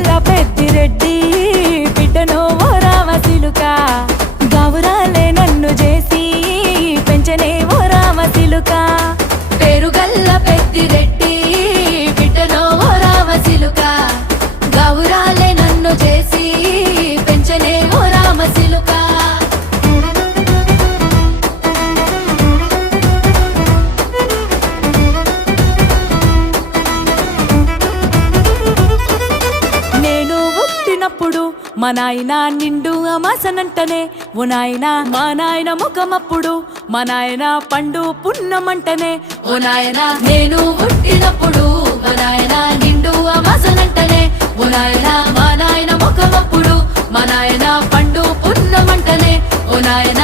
పేరుగల్ల పెద్దిరెడ్డి బిడ్డను ఓ రామసిలుక గౌరాలే నన్ను చేసి పెంచనే ఓ రామసిలుక పేరుగల్ల పెద్దిరెడ్డి బిడ్డను ఓ రామసిలుక గౌరాలే నన్ను చేసి పెంచనే ఓ రామసిలుక మా నాయన నిండు అమాసనంటనే ఓ నాయన మా నాయన ముఖమప్పుడు మా నాయన పండు పున్నమంటనే ఓ నాయన నేను పుట్టినప్పుడు మా నాయన నిండు అమాసనంటనే ఓ నాయన మా నాయన ముఖమప్పుడు మా నాయన పండు పున్నమంటనే ఓ నాయన